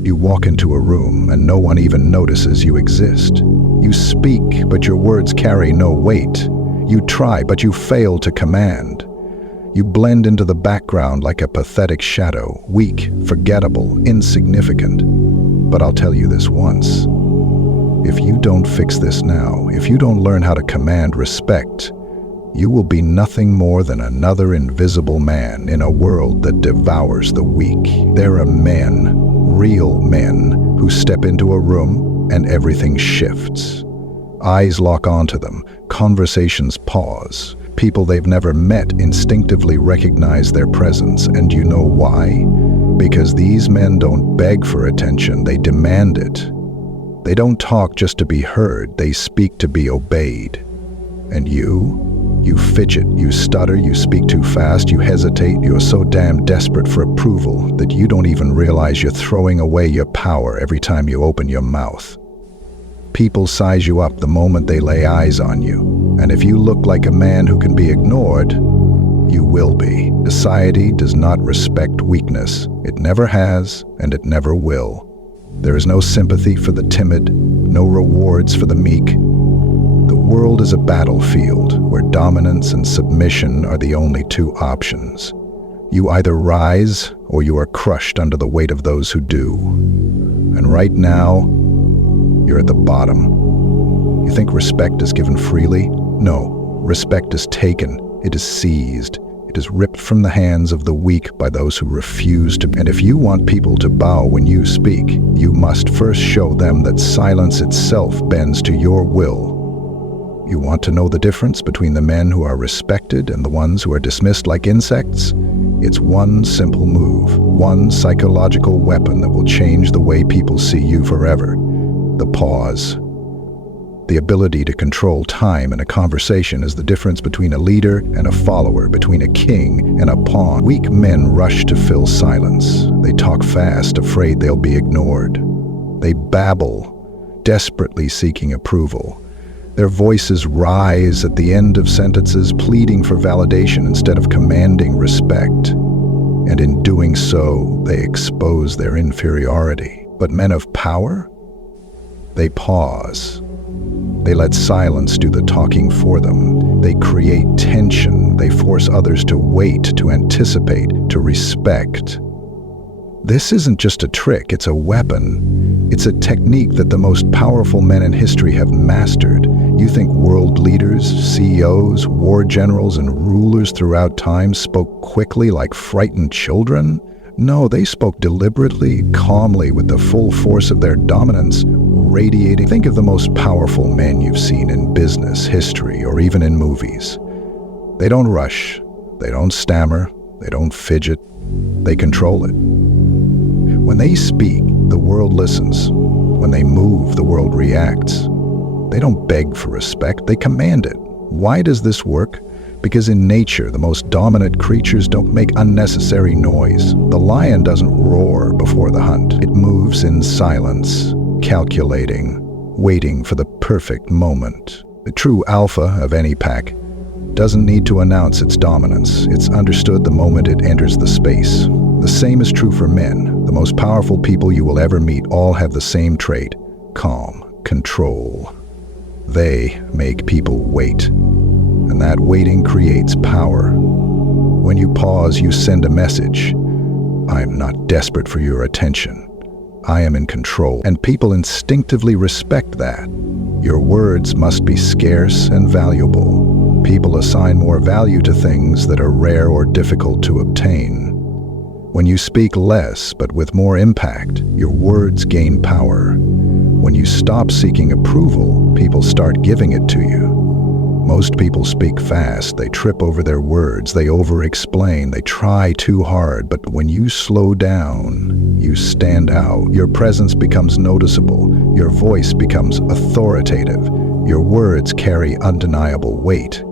You walk into a room and no one even notices you exist. You speak, but your words carry no weight. You try, but you fail to command. You blend into the background like a pathetic shadow, weak, forgettable, insignificant. But I'll tell you this once. If you don't fix this now, if you don't learn how to command respect, you will be nothing more than another invisible man in a world that devours the weak. There are men, real men, who step into a room and everything shifts. Eyes lock onto them, conversations pause. People they've never met instinctively recognize their presence, and you know why? Because these men don't beg for attention, they demand it. They don't talk just to be heard, they speak to be obeyed. And you fidget, you stutter, you speak too fast, you hesitate, you're so damn desperate for approval that you don't even realize you're throwing away your power every time you open your mouth. People size you up the moment they lay eyes on you, and if you look like a man who can be ignored, you will be. Society does not respect weakness. It never has, and it never will. There is no sympathy for the timid, no rewards for the meek. The world is a battlefield where dominance and submission are the only two options. You either rise or you are crushed under the weight of those who do. And right now, you're at the bottom. You think respect is given freely? No, respect is taken. It is seized. It is ripped from the hands of the weak by those who refuse to. And if you want people to bow when you speak, you must first show them that silence itself bends to your will. You want to know the difference between the men who are respected and the ones who are dismissed like insects? It's one simple move, one psychological weapon that will change the way people see you forever. The pause. The ability to control time in a conversation is the difference between a leader and a follower, between a king and a pawn. Weak men rush to fill silence. They talk fast, afraid they'll be ignored. They babble, desperately seeking approval. Their voices rise at the end of sentences, pleading for validation instead of commanding respect. And in doing so, they expose their inferiority. But men of power? They pause. They let silence do the talking for them. They create tension. They force others to wait, to anticipate, to respect. This isn't just a trick, it's a weapon. It's a technique that the most powerful men in history have mastered. You think world leaders, CEOs, war generals, and rulers throughout time spoke quickly like frightened children? No, they spoke deliberately, calmly, with the full force of their dominance radiating. Think of the most powerful men you've seen in business, history, or even in movies. They don't rush, they don't stammer, they don't fidget, they control it. When they speak, the world listens. When they move, the world reacts. They don't beg for respect, they command it. Why does this work? Because in nature, the most dominant creatures don't make unnecessary noise. The lion doesn't roar before the hunt. It moves in silence, calculating, waiting for the perfect moment. The true alpha of any pack doesn't need to announce its dominance. It's understood the moment it enters the space. The same is true for men. The most powerful people you will ever meet all have the same trait: calm, control. They make people wait. And that waiting creates power. When you pause, you send a message. I am not desperate for your attention. I am in control. And people instinctively respect that. Your words must be scarce and valuable. People assign more value to things that are rare or difficult to obtain. When you speak less, but with more impact, your words gain power. When you stop seeking approval, people start giving it to you. Most people speak fast, they trip over their words, they over-explain, they try too hard, but when you slow down, you stand out. Your presence becomes noticeable, your voice becomes authoritative, your words carry undeniable weight.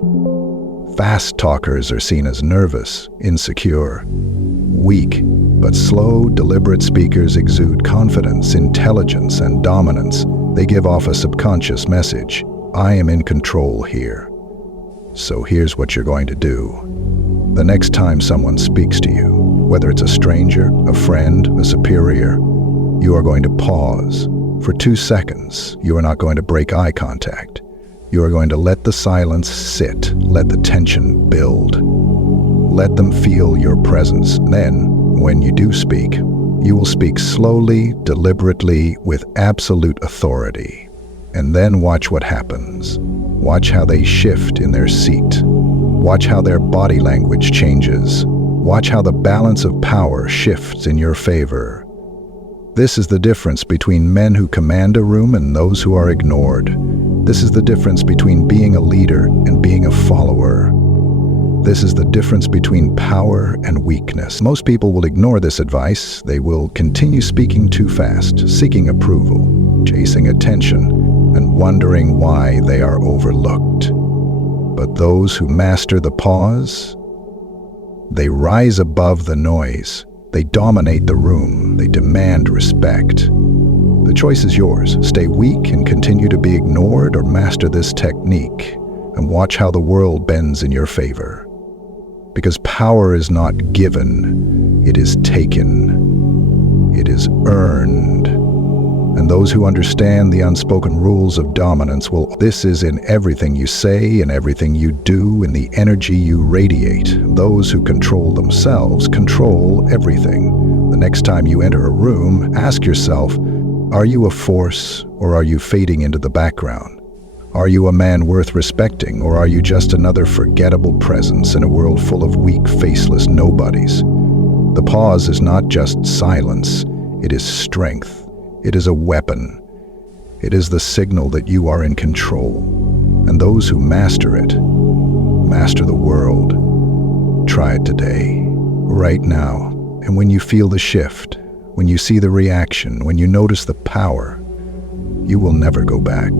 Fast talkers are seen as nervous, insecure, weak, but slow, deliberate speakers exude confidence, intelligence, and dominance. They give off a subconscious message. I am in control here. So here's what you're going to do. The next time someone speaks to you, whether it's a stranger, a friend, a superior, You are going to pause. For 2 seconds, you are not going to break eye contact. You are going to let the silence sit, let the tension build. Let them feel your presence. Then, when you do speak, you will speak slowly, deliberately, with absolute authority. And then watch what happens. Watch how they shift in their seat. Watch how their body language changes. Watch how the balance of power shifts in your favor. This is the difference between men who command a room and those who are ignored. This is the difference between being a leader and being a follower. This is the difference between power and weakness. Most people will ignore this advice. They will continue speaking too fast, seeking approval, chasing attention, and wondering why they are overlooked. But those who master the pause, they rise above the noise. They dominate the room. They demand respect. The choice is yours. Stay weak and continue to be ignored, or master this technique and watch how the world bends in your favor. Because power is not given, it is taken. It is earned. And those who understand the unspoken rules of dominance will, this is in everything you say, in everything you do, in the energy you radiate. Those who control themselves control everything. The next time you enter a room, ask yourself, are you a force or are you fading into the background? Are you a man worth respecting, or are you just another forgettable presence in a world full of weak, faceless nobodies? The pause is not just silence, it is strength. It is a weapon. It is the signal that you are in control. And those who master it, master the world. Try it today, right now. And when you feel the shift, when you see the reaction, when you notice the power, you will never go back.